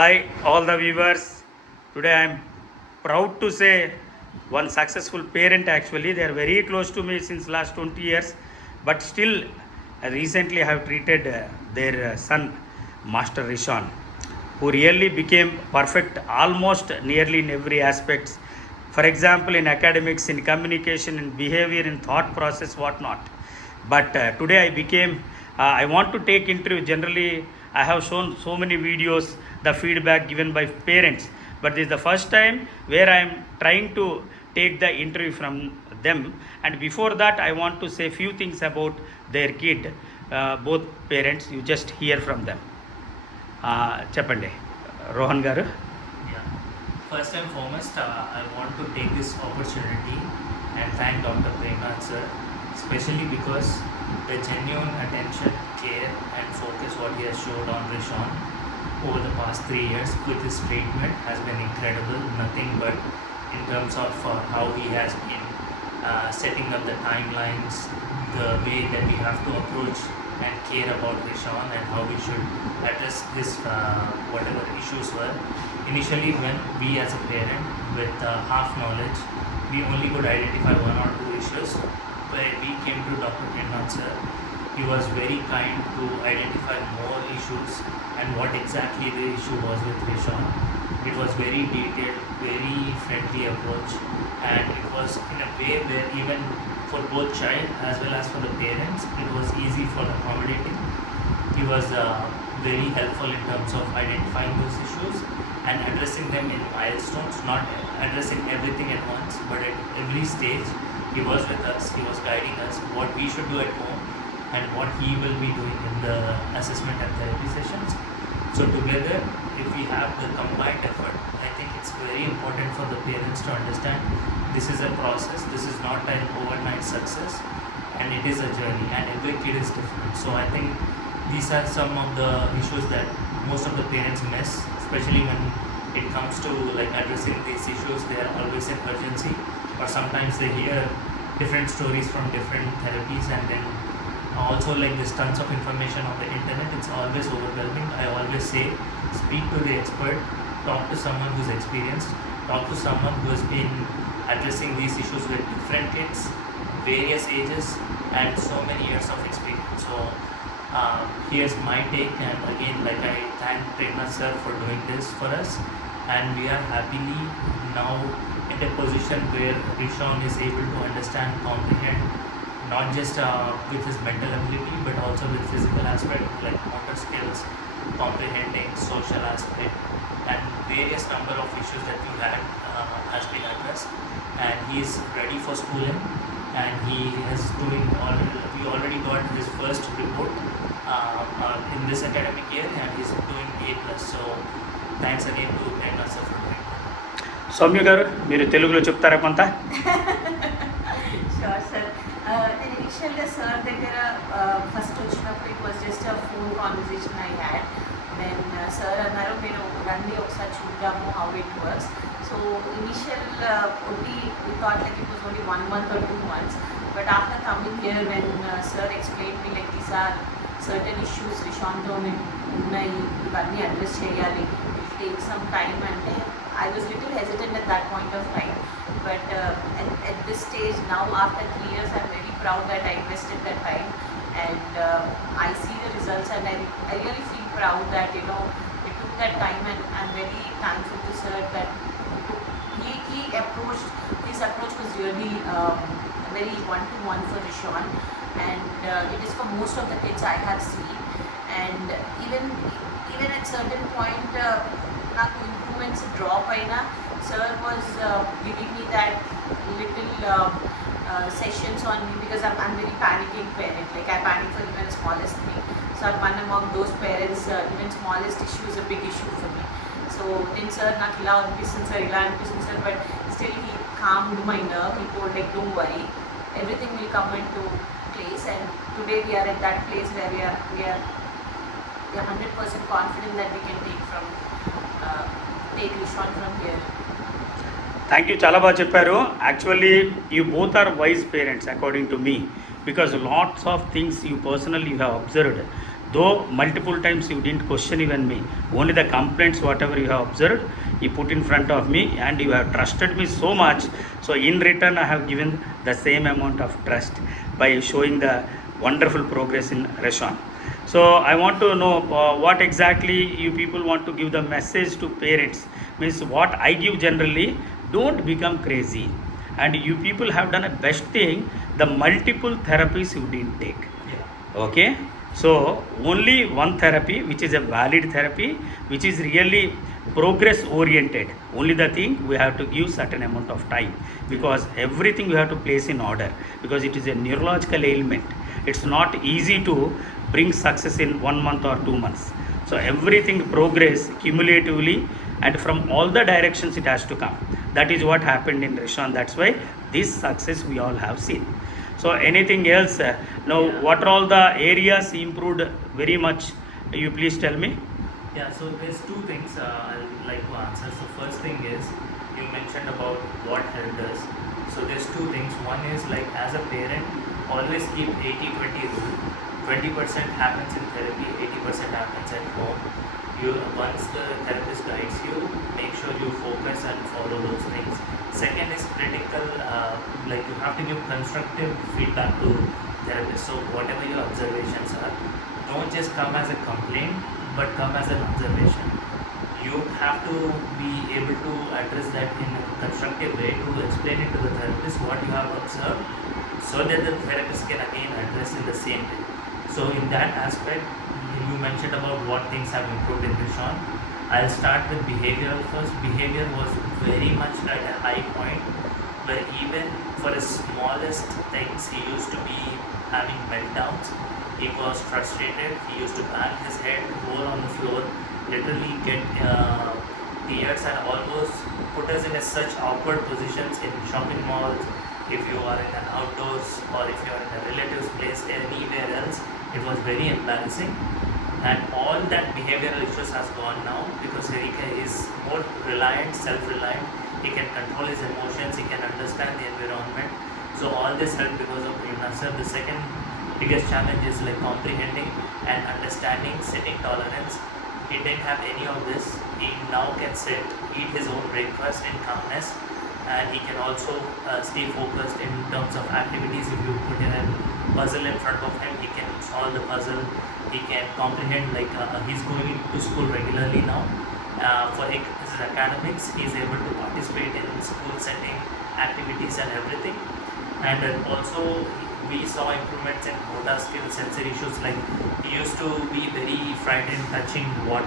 Hi, all the viewers. Today I am proud to say one successful parent actually. They are very close to me since last 20 years. But still, recently I have treated their son, Master Rishon, who really became perfect almost nearly in every aspect. For example, in academics, in communication, in behavior, in thought process, whatnot. But today I want to take interview. Generally, I have shown so many videos, the feedback given by parents. But this is the first time where I am trying to take the interview from them. And before that, I want to say few things about their kid, both parents. You just hear from them. చెప్పండి రోహన్ గారు. Yeah. First and foremost, I want to take this opportunity and thank Dr. Premnath sir, especially because the genuine attention, care and focus what he has showed on Rishan over the past 3 years with his treatment has been incredible. Nothing but in terms of how he has been setting up the timelines, the way that we have to approach and care about Rishan and how we should address this whatever issues were. Initially, when we as a parent with half knowledge, we only could identify 1 or 2 issues. Where we came to Dr. Premnath sir, he was very kind to identify more issues and what exactly the issue was with Rishan. It was very detailed, very friendly approach, and it was in a way where even for both child as well as for the parents, it was easy for accommodating. He was very helpful in terms of identifying those issues and addressing them in milestones, not addressing everything at once, but at every stage he was with us, he was guiding us what we should do at home and what he will be doing in the assessment and therapy sessions. So together, if we have the combined effort, I think it's very important for the parents to understand this is a process, this is not an overnight success, and it is a journey and every kid is different. So I think these are some of the issues that most of the parents miss, especially when it comes to like addressing these issues. They are always in urgency, or sometimes they hear different stories from different therapies, and then also like there's tons of information on the internet. It's always overwhelming. I always say speak to the expert, talk to someone who's experienced, talk to someone who has been addressing these issues with different kids, various ages and so many years of experience. So here's my take, and again like I thank Premnath sir for doing this for us, and we are happily now in a position where Rishan is able to understand, comprehend, not just with his mental ability but also with physical aspect like motor skills, comprehending, social aspect, and various number of issues that we had has been addressed, and he is ready for schooling, and he is doing we already got his first report in this academic year, and he's doing A+. So thanks again to Parental sir for doing that. Soumya గారు, మీరు తెలుగులో చెప్తారా కొంత? Sure sir. నేను ఇనిషియల్గా sir దగ్గర first వచ్చినప్పుడు it was just a phone conversation I had. Then sir అన్నారు మీరు రండి ఒకసారి చూద్దాము how it works. So initial only we thought like it was only 1 month or 2 months, but after coming here when sir explained me like these are certain issues Rishanతో ఉన్నాయి, ఇవన్నీ address చేయాలి, it will take some time, అంటే I was little hesitant at that point of time, but at this stage now after 3 years I'm very proud that I invested that time, and I see the results, and I really feel proud that it took that time, and I'm very thankful to sir that his approach was really very one-to-one for Rishan, and it is for most of the kids I have seen, and even at certain point నాకు improvements drop అయినా sir was giving me that little sessions on me, because I'm very panicking parent, like I panic for even the smallest thing. So I'm one among those parents, even smallest issue is a big issue for me. So then sir నాకు ఇలా అనిపిస్తుంది sir, but still he calmed my nerve. He told like don't worry, everything will come into place, and today we are at that place where we are 100% confident that we can take Rishan from here. Thank you, చాలా బాగా చెప్పారు. Actually you both are wise parents according to me, because lots of things you personally have observed. Though multiple times you didn't question even me, only the complaints, whatever you have observed, you put in front of me, and you have trusted me so much. So in return, I have given the same amount of trust by showing the wonderful progress in Rishan. So I want to know what exactly you people want to give the message to parents. Means what I give generally, don't become crazy. And you people have done a best thing, the multiple therapies you didn't take. Yeah. Okay, so only one therapy which is a valid therapy, which is really progress oriented. Only the thing we have to give certain amount of time, because everything we have to place in order, because it is a neurological ailment. It's not easy to bring success in 1 month or 2 months. So everything progress cumulatively, and from all the directions it has to come. That is what happened in Rishan. That's why this success we all have seen. So anything else? Now, Yeah. what are all the areas improved very much? You please tell me. Yeah, so there's two things I'd like to answer. So first thing is, you mentioned about what helped us. So there's two things. One is like as a parent, always keep 80-20 rule. 20% happens in therapy, 80% happens at home. Once the therapist guides you, make sure you focus and follow those things. Second is critical, like you have to give constructive feedback to therapists. So whatever your observations are, don't just come as a complaint, but come as an observation. You have to be able to address that in a constructive way, to explain it to the therapist what you have observed, so that the therapist can again address in the same way. So in that aspect, you mentioned about what things have improved in Rishan. I'll start with behavioral first. Behavior was very much at a high point, where even for the smallest things he used to be having meltdowns. He was frustrated. He used to bang his head, roll on the floor, literally get tears, and almost put us in such awkward positions in shopping malls. If you are in an outdoors, or if you are in a relative's place, anywhere else, it was very embarrassing. And all that behavioral issues has gone now, because Erika is more reliant, self-reliant. He can control his emotions. He can understand the environment. So all this helped because of Prerna sir. The second biggest challenge is like comprehending and understanding, setting tolerance. He didn't have any of this. He now can sit, eat his own breakfast in calmness, and he can also stay focused in terms of activities. If you put in a puzzle in front of him, he can solve the puzzle. He can comprehend, like he's going to school regularly now. For his academics, he is able to participate in school setting activities and everything. And also we saw improvements in motor skills, sensory issues. Like he used to be very frightened touching water